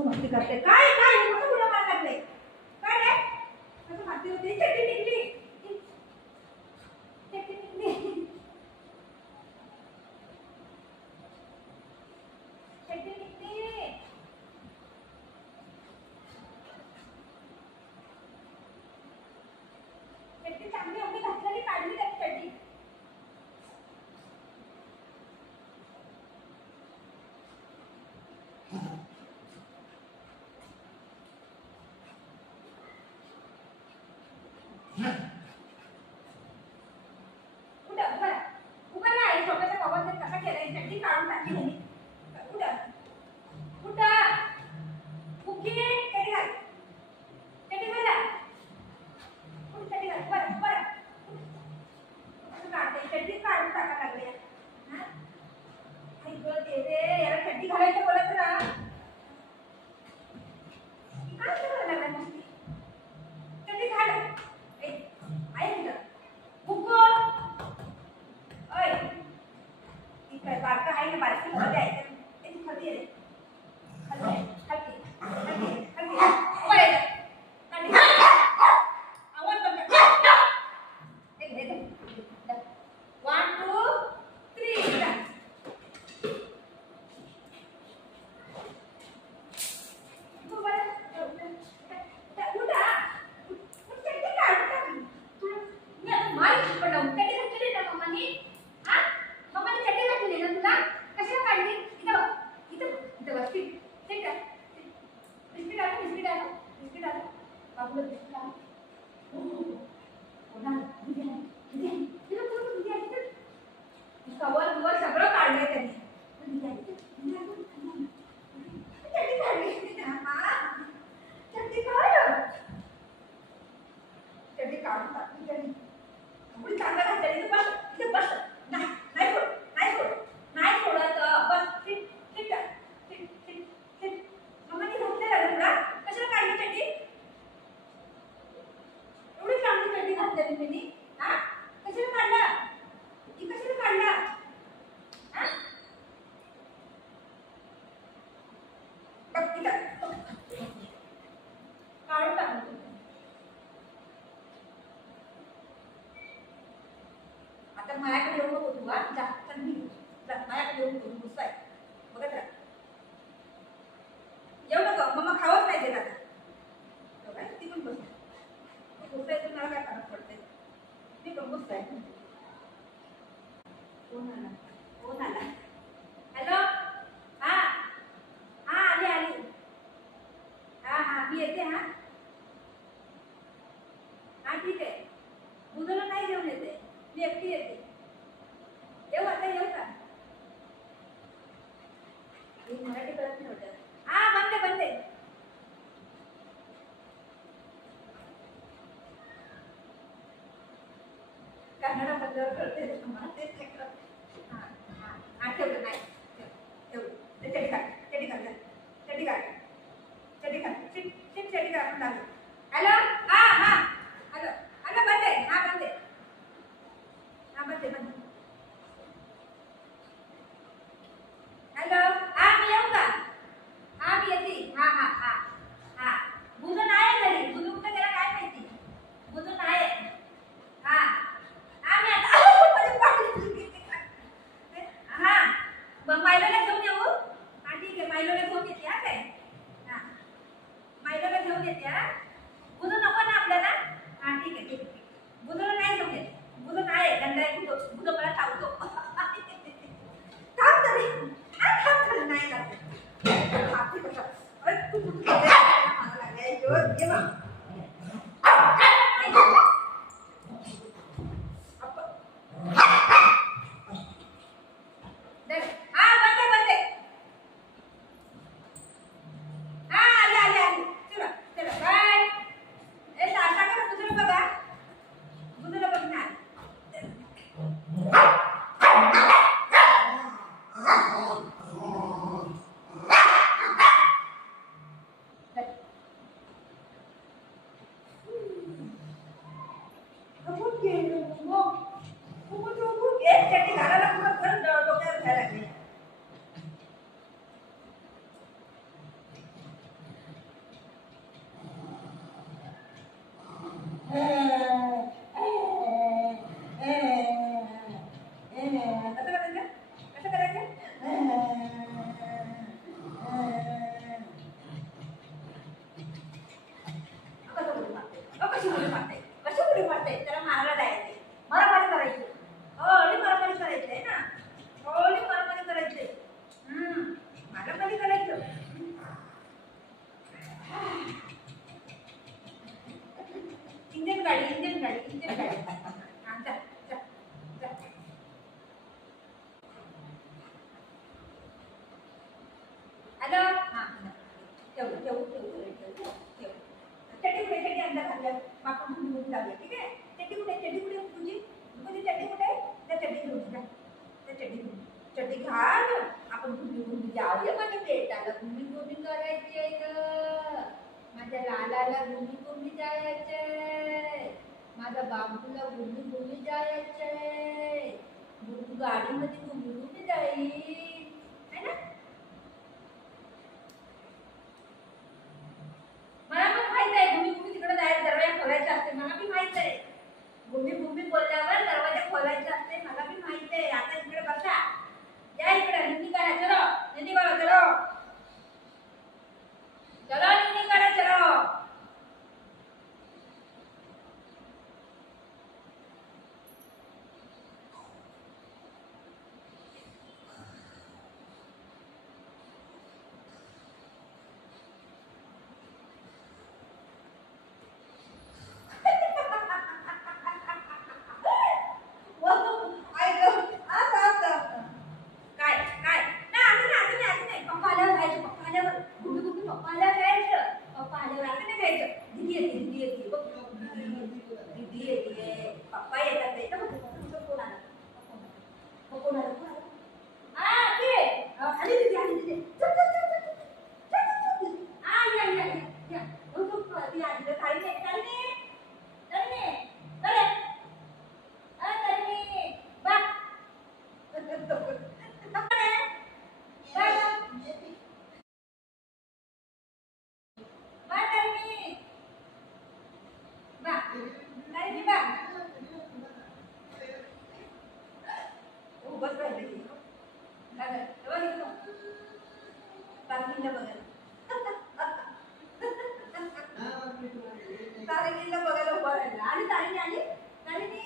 मस्ती करते काय काय कसं तुला मार लागले काय रे कसं मारती होती चट्टी निघली चट्टी निघली चट्टी निघली चट्टी चांगली एवढी घातलेली काढली त्याची चट्टी माझ्याकडे येऊ नको तू जा माझ्याकडे येऊ नको गुस्सा आहे बघत राहा येऊ नको मम्मा खावंच नाही देत आता ती पण बसते गुस्सा आहे तुम्हाला काय फरक पडते मी पण गुस्सा आहे कोण आला हॅलो हा हा आली हा मी येते हा ठीक आहे बुधूला नाही घेऊन येते मी एकटी येते येऊ आता येऊ का मी मराठी कळत नाही होतं बंदे कन्नडा बंदर करते ठेवलं नाही ठेवलं चटी काढून टाकलं हॅलो हॅलो बंदे बंदे हॅलो मी येऊ का मी येते बुधू नाही घरी बुधू कुठे गेला काय माहिती बुधू नाही मी आता मग मायलोला घेऊन येऊ ठीक आहे मायलोला घेऊन येते काय मायलोला घेऊन येते बुधू नको ना आपल्याला ठीक आहे बुधूला नाही घेऊन येते बुधू नाही गंडा आहे बुधू मला चावतो थांब तरी नाही चड्डी कुठे आहे? त्या चड्डी घेऊन जा. त्या चड्डी घेऊन चड्डी घाल. आपण घुमी घुमी जाऊया. माझ्या बेटाला घुमी घुमी करायचे ग. माझ्या लालाला घुमी घुमी जायचंय. माझ्या बाबूला घुमी घुमी जायचंय. गाडीमध्ये घुमी घुमी जाईल है ना. मला पण माहित आहे घुमी घुमी तिकडे जायचं दरवाजा खोलायचा असते. मला बी माहित आहे घुमी घुमी बोलल्यावर दरवाजा खोलायचा असते. मला बी माहित आहे. आता इकडे बसा. या इकडे निंदी करा. चलो निंदी करो. चलो चलो निंदी करा. चलो तारे किल्ला बघायला उभा राहिला. आणि तारीने आली. तारीने